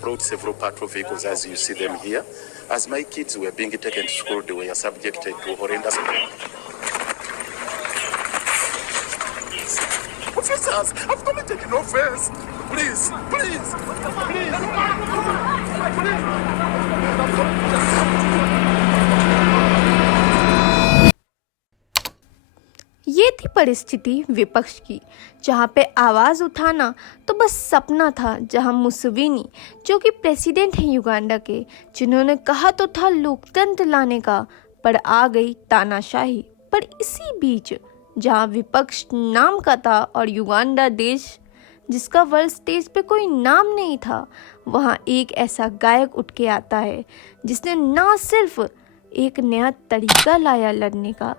brought several patrol vehicles, as you see them here. As my kids were being taken to school, they were subjected to horrendous. Officers, I've committed no offense. Please, please, please, please. ये थी परिस्थिति विपक्ष की, जहाँ पे आवाज़ उठाना तो बस सपना था। जहाँ मुसोविनी, जो कि प्रेसिडेंट हैं युगांडा के, जिन्होंने कहा तो था लोकतंत्र लाने का, पर आ गई तानाशाही। पर इसी बीच जहाँ विपक्ष नाम का था और युगांडा देश जिसका वर्ल्ड स्टेज पे कोई नाम नहीं था, वहाँ एक ऐसा गायक उठ के आता है जिसने ना सिर्फ एक नया तरीका लाया लड़ने का,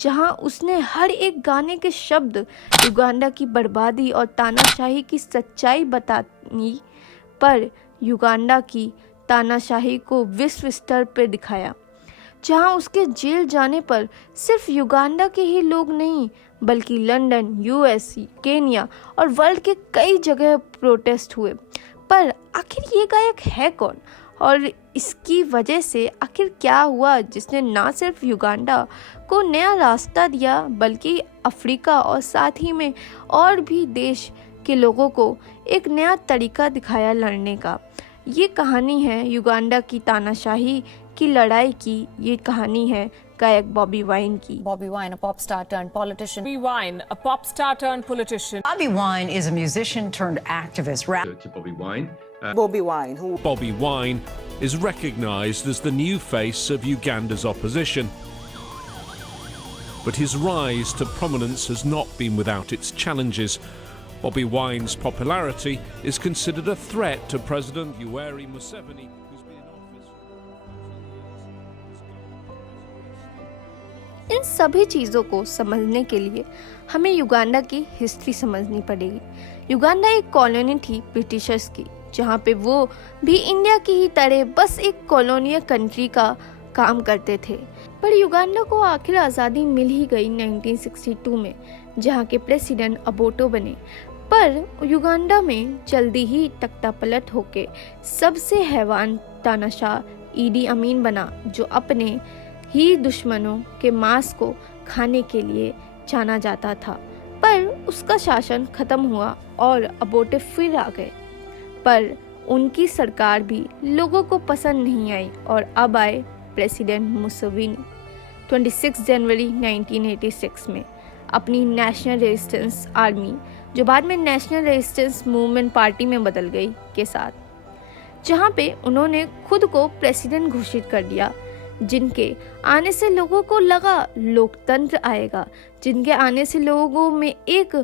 जहां उसने हर एक गाने के शब्द युगांडा की बर्बादी और तानाशाही की सच्चाई बताई, पर युगांडा की तानाशाही को विश्व स्तर पर दिखाया। जहां उसके जेल जाने पर सिर्फ युगांडा के ही लोग नहीं, बल्कि लंदन, यूएस, केन्या और वर्ल्ड के कई जगह प्रोटेस्ट हुए। पर आखिर ये गायक है कौन और इसकी वजह से आखिर क्या हुआ जिसने ना सिर्फ युगांडा को नया रास्ता दिया, बल्कि अफ्रीका और साथ ही में और भी देश के लोगों को एक नया तरीका दिखाया लड़ने का। ये कहानी है युगांडा की तानाशाही की लड़ाई की। ये कहानी है गायक बॉबी वाइन की। Bobby Wine, a pop star turned politician. Bobby Wine, a pop star turned politician. Bobby Wine is a musician turned activist. To Bobby Wine. Bobby Wine, who Bobby Wine is recognised as the new face of Uganda's opposition. But his rise to prominence has not been without its challenges. Bobby Wine's popularity is considered a threat to President Yoweri Museveni, who's been in office इन सभी चीज़ों को समझने के लिए हमें Uganda की history समझनी पड़ेगी। युगांडा एक कॉलोनी थी ब्रिटिशर्स की, जहाँ पे वो भी इंडिया की ही तरह बस एक कॉलोनियल कंट्री का काम करते थे। पर युगांडा को आखिर आज़ादी मिल ही गई 1962 में, जहाँ के प्रेसिडेंट अबोटो बने। पर युगांडा में जल्दी ही तख्तापलट होके सबसे हैवान तानाशाह ईदी अमीन बना, जो अपने ही दुश्मनों के मांस को खाने के लिए जाना जाता था। पर उसका शासन खत्म हुआ और अबोटे फिर आ गए, पर उनकी सरकार भी लोगों को पसंद नहीं आई और अब आए प्रेसिडेंट मुसोविनी। 26 जनवरी 1986 में अपनी नेशनल रेजिस्टेंस आर्मी, जो बाद में नेशनल रेजिस्टेंस मूवमेंट पार्टी में बदल गई, के साथ, जहां पे उन्होंने खुद को प्रेसिडेंट घोषित कर दिया, जिनके आने से लोगों को लगा लोकतंत्र आएगा, जिनके आने से लोगों में एक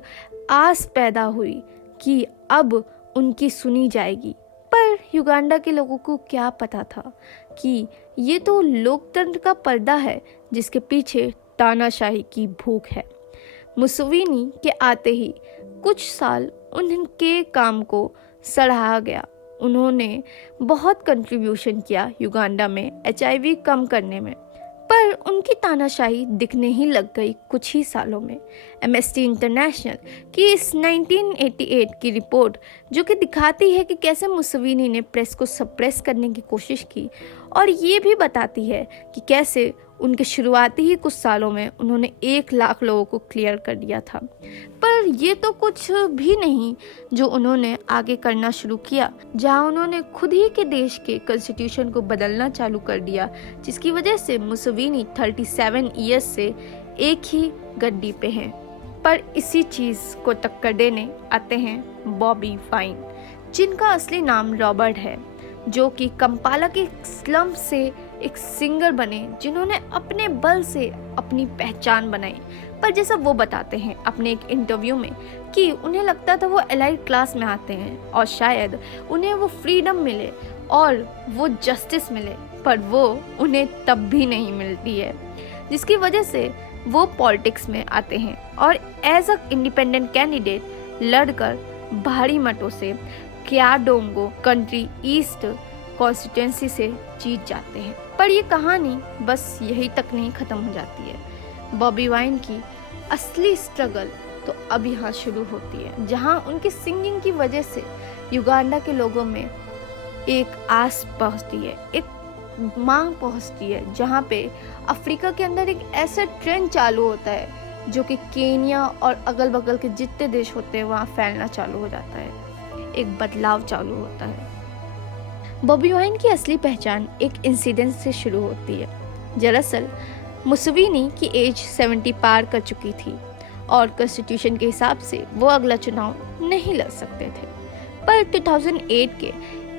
आस पैदा हुई कि अब उनकी सुनी जाएगी। पर युगांडा के लोगों को क्या पता था कि ये तो लोकतंत्र का पर्दा है जिसके पीछे तानाशाही की भूख है। मुसोविनी के आते ही कुछ साल उनके काम को सराहा गया। उन्होंने बहुत कंट्रीब्यूशन किया युगांडा में HIV कम करने में, पर उनकी तानाशाही दिखने ही लग गई कुछ ही सालों में। एमनेस्टी इंटरनेशनल की इस 1988 की रिपोर्ट, जो कि दिखाती है कि कैसे मुसोविनी ने प्रेस को सप्रेस करने की कोशिश की, और ये भी बताती है कि कैसे उनके शुरुआती ही कुछ सालों में उन्होंने 1 लाख लोगों को क्लियर कर दिया था। पर ये तो कुछ भी नहीं जो उन्होंने आगे करना शुरू किया, जहां उन्होंने खुद ही के देश के कॉन्स्टिट्यूशन को बदलना चालू कर दिया, जिसकी वजह से मुसोविनी 37 ईयर्स से एक ही गद्दी पे हैं। पर इसी चीज़ को टक्कर देने आते हैं बॉबी वाइन, जिनका असली नाम रॉबर्ट है, जो कि कंपाला के स्लम से एक सिंगर बने, जिन्होंने अपने बल से अपनी पहचान बनाई। पर जैसा वो बताते हैं अपने एक इंटरव्यू में कि उन्हें लगता था वो एलाइट क्लास में आते हैं और शायद उन्हें वो फ्रीडम मिले और वो जस्टिस मिले, पर वो उन्हें तब भी नहीं मिलती है, जिसकी वजह से वो पॉलिटिक्स में आते हैं और एज अ इंडिपेंडेंट कैंडिडेट लड़कर भारी मतों से क्याडोंगो कंट्री ईस्ट कॉन्स्टिट्यूंसी से जीत जाते हैं। पर ये कहानी बस यही तक नहीं खत्म हो जाती है। बॉबी वाइन की असली स्ट्रगल तो अब यहाँ शुरू होती है, जहाँ उनकी सिंगिंग की वजह से युगांडा के लोगों में एक आस पहुंचती है, एक मांग पहुंचती है, जहां पे अफ्रीका के अंदर एक ऐसा ट्रेंड चालू होता है जो कि केनिया और अगल बगल के जितने देश होते हैं वहाँ फैलना चालू हो जाता है। एक बदलाव चालू होता है। बॉबी वाइन की असली पहचान एक इंसिडेंट से शुरू होती है। दरअसल मुसवीनी की एज 70 पार कर चुकी थी और कॉन्स्टिट्यूशन के हिसाब से वो अगला चुनाव नहीं लड़ सकते थे, पर 2008 के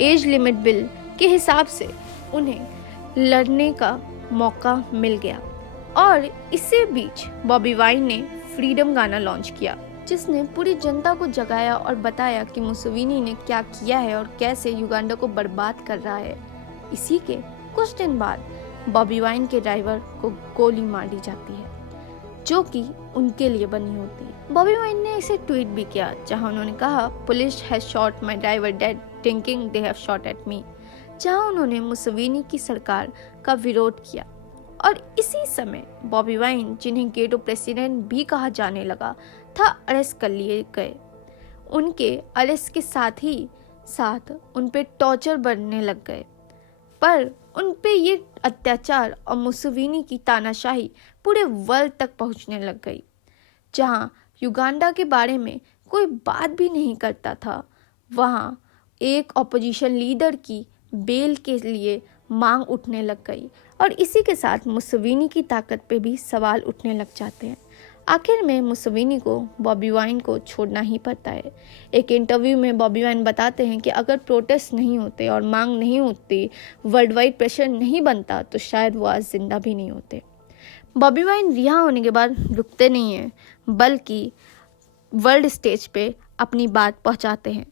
एज लिमिट बिल के हिसाब से उन्हें लड़ने का मौका मिल गया और इसी बीच बॉबी वाइन ने फ्रीडम गाना लॉन्च किया, जिसने पूरी जनता को जगाया और बताया कि मुसवीनी ने क्या किया है और कैसे युगांडा को बर्बाद कर रहा है। इसी के कुछ दिन बाद बॉबी वाइन के ड्राइवर को गोली मार दी जाती है, जो कि उनके लिए बनी होती है। बॉबी वाइन ने इसे ट्वीट भी किया, जहां उन्होंने कहा, police has shot my driver dead thinking they have shot at me, जहां उन्होंने मुसवीनी की सरकार का विरोध किया। और इसी समय बॉबी वाइन, जिन्हें गेटो प्रेसिडेंट भी कहा जाने लगा था, अरेस्ट कर लिए गए। उनके अरेस्ट के साथ ही साथ उन पे टॉर्चर बढ़ने लग गए, पर उन पे ये अत्याचार और मुसवीनी की तानाशाही पूरे वर्ल्ड तक पहुंचने लग गई। जहां युगांडा के बारे में कोई बात भी नहीं करता था, वहां एक ऑपोजिशन लीडर की बेल के लिए मांग उठने लग गई और इसी के साथ मुसवीनी की ताकत पे भी सवाल उठने लग जाते हैं। आखिर में मुसवीनी को बॉबी वाइन को छोड़ना ही पड़ता है। एक इंटरव्यू में बॉबी वाइन बताते हैं कि अगर प्रोटेस्ट नहीं होते और मांग नहीं होती, वर्ल्ड वाइड प्रेशर नहीं बनता, तो शायद वो आज जिंदा भी नहीं होते। बॉबी वाइन रिहा होने के बाद रुकते नहीं हैं, बल्कि वर्ल्ड स्टेज पे अपनी बात पहुंचाते हैं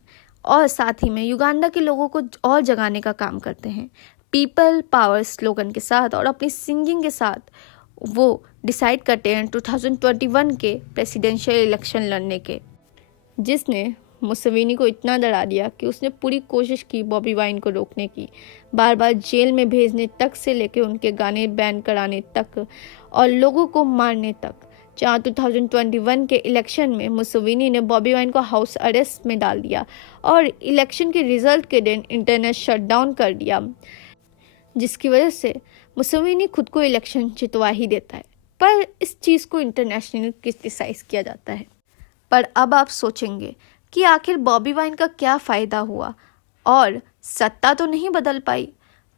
और साथ ही में युगांडा के लोगों को और जगाने का काम करते हैं। पीपल पावर स्लोगन के साथ और अपनी सिंगिंग के साथ वो डिसाइड करते हैं 2021 के प्रेसिडेंशियल इलेक्शन लड़ने के, जिसने मुसवीनी को इतना डरा दिया कि उसने पूरी कोशिश की बॉबी वाइन को रोकने की, बार बार जेल में भेजने तक से लेकर उनके गाने बैन कराने तक और लोगों को मारने तक। जहाँ 2021 के इलेक्शन में मुसवीनी ने बॉबी वाइन को हाउस अरेस्ट में डाल दिया और इलेक्शन के रिजल्ट के दिन इंटरनेट शटडाउन कर दिया, जिसकी वजह से मुसवीनी खुद को इलेक्शन जितवा ही देता है। पर इस चीज़ को इंटरनेशनली क्रिटिसाइज किया जाता है। पर अब आप सोचेंगे कि आखिर बॉबी वाइन का क्या फ़ायदा हुआ, और सत्ता तो नहीं बदल पाई,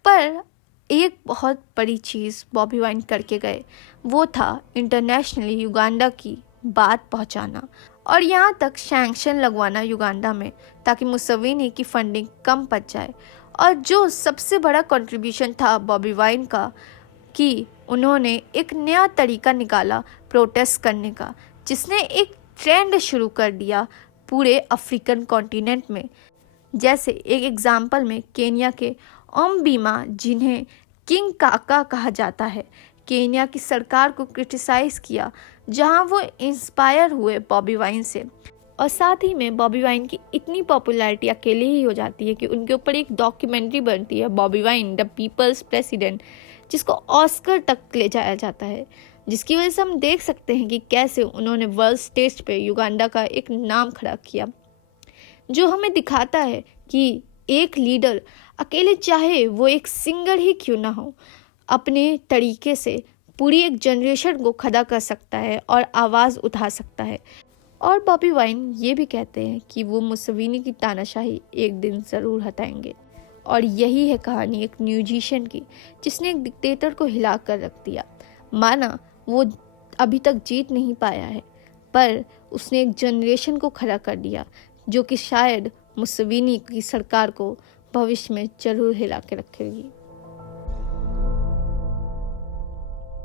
पर एक बहुत बड़ी चीज़ बॉबी वाइन करके गए, वो था इंटरनेशनली युगांडा की बात पहुंचाना और यहाँ तक सैंक्शन लगवाना युगांडा में, ताकि मुसवीनी की फंडिंग कम पड़ जाए। और जो सबसे बड़ा कंट्रीब्यूशन था बॉबी वाइन का, कि उन्होंने एक नया तरीका निकाला प्रोटेस्ट करने का, जिसने एक ट्रेंड शुरू कर दिया पूरे अफ्रीकन कॉन्टिनेंट में। जैसे एक एग्जाम्पल में केनिया के ओम्बिमा, जिन्हें किंग काका कहा जाता है, केनिया की सरकार को क्रिटिसाइज़ किया, जहां वो इंस्पायर हुए बॉबी वाइन से। और साथ ही में बॉबी वाइन की इतनी पॉपुलैरिटी अकेले ही हो जाती है कि उनके ऊपर एक डॉक्यूमेंट्री बनती है, Bobby Wine the people's president, जिसको ऑस्कर तक ले जाया जाता है, जिसकी वजह से हम देख सकते हैं कि कैसे उन्होंने वर्ल्ड स्टेज पे युगांडा का एक नाम खड़ा किया, जो हमें दिखाता है कि एक लीडर अकेले, चाहे वो एक सिंगर ही क्यों ना हो, अपने तरीके से पूरी एक जनरेशन को खड़ा कर सकता है और आवाज़ उठा सकता है। और बॉबी वाइन ये भी कहते हैं कि वो मुसवीनी की तानाशाही एक दिन ज़रूर हटाएंगे। और यही है कहानी एक म्यूजिशियन की, जिसने एक डिक्टेटर को हिला कर रख दिया। माना वो अभी तक जीत नहीं पाया है, पर उसने एक जनरेशन को खड़ा कर दिया, जो कि शायद मुसवीनी की सरकार को भविष्य में जरूर हिला के रखेगी।